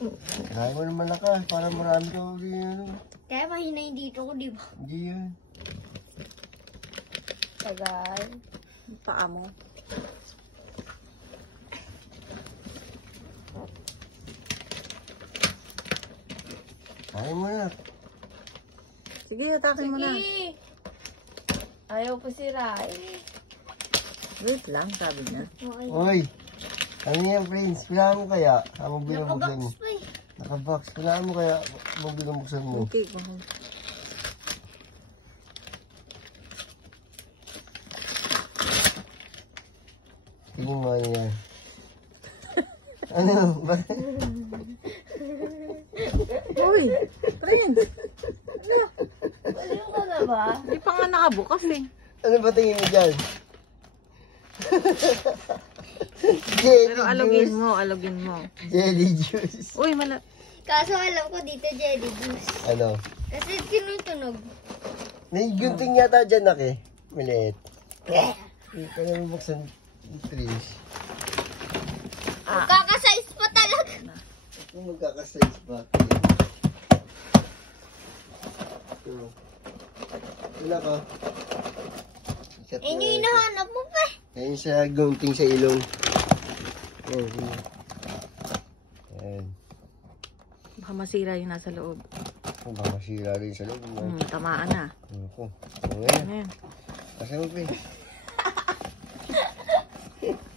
Kaya mo naman lakas, para marami ka ulit ano. Kaya mahina yung dito ko, di ba? Hindi yan. Tagal. Paa mo. Kaya mo na. Sige, atakin mo na. Sige. Ayaw po sira. Wait lang, sabi niya. Okay. Uy! Ano yan, Prince? Pilaan mo kaya? Habang binubuksan mo. Nakabox pa eh. Nakabox. Pilaan mo kaya habang binubuksan mo. Okay, Tingin mo ano yan. Ano? Uy, Prince! Ano ka na ba? Hindi pa nga nakabukas eh. Ano ba tingin mo dyan? Jelly Pero alugin juice. mo, alugin mo. Jelly juice. Uy, Kaso alam ko dito jelly juice. Ano? Kasi tinutunog. May gunting yata dyan, nak eh. Maliit. Hindi ka na bubuksan yung Prince. Magkakasize pa talaga. Kung magkakasize ba? Ito. Wala ka. Yun yung hinahanap mo pa eh. Ayun siya, gunting sa ilong. Ayan. Ayan. baka masira yung nasa loob. Baka masira rin sa loob. Tamaan na. Ako. Ano Ayan. yan? Kasi mo, Prince.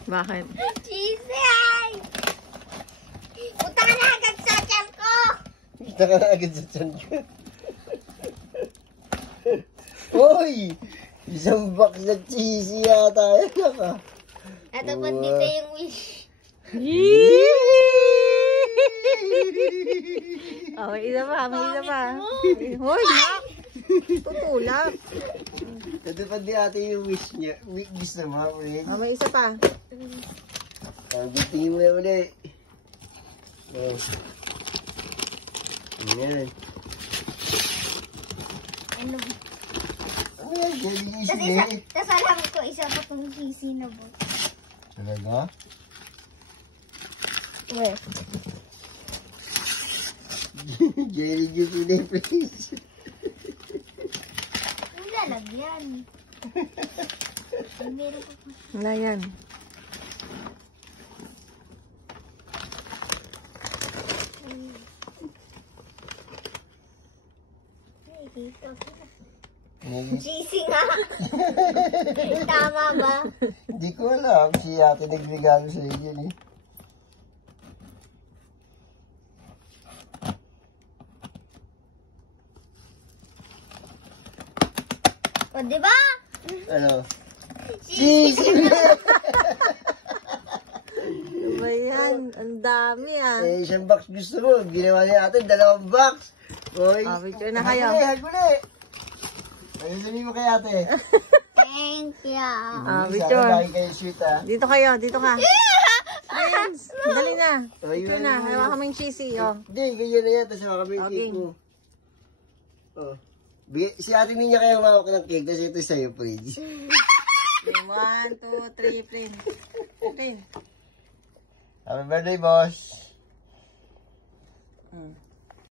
Bakit? Cheesy ay! Punta ka na agad sa tiyan ko! Kita ka na agad sa tiyan ko. Hoy! Isang box na cheesy yata. Yan ka. Natapat dito yung wish. Oh, may isa pa, may isa pa. Hoy, nak! Tutulak. Natupad ni ate yung wish niya. Wish na mga ulit. Oh, may isa pa. Tingin mo na ulit. Oh. Ayan. Ano? Ano yan? Jelly juice Kasi na eh. tas alam ko isa pa itong cheesy na box. Talaga? Weh. Jelly juice na eh, please. Ang lalagyan. Meron pa pa. Wala yan. Ay, dito. Maybe. Cheesy nga. Tama ba? Hindi ko alam. Si ate nagregalo sa iyo eh. O, diba? Ano? Cheesy! Ano ba yan? Ang dami ah. Eh, isang box gusto mo. Ginawa niya ate, 2 box. Hoy. Oh, picture na kayo. Haguli. Ayun sabihin mo kay ate. Thank you. Ah, Sana picture. lagi kayo sweet ha. Dito kayo, dito ka. Friends, dali na. Oh, Picture na. Hawa kaming cheesy, oh. Hindi, ganyan na yan. Tapos kami yung Okay. cake mo. Oh. Si ate niya kayang mawak ng cake. Tapos ito sa'yo, please. 1, 2, 3, print. Print. Happy birthday, boss.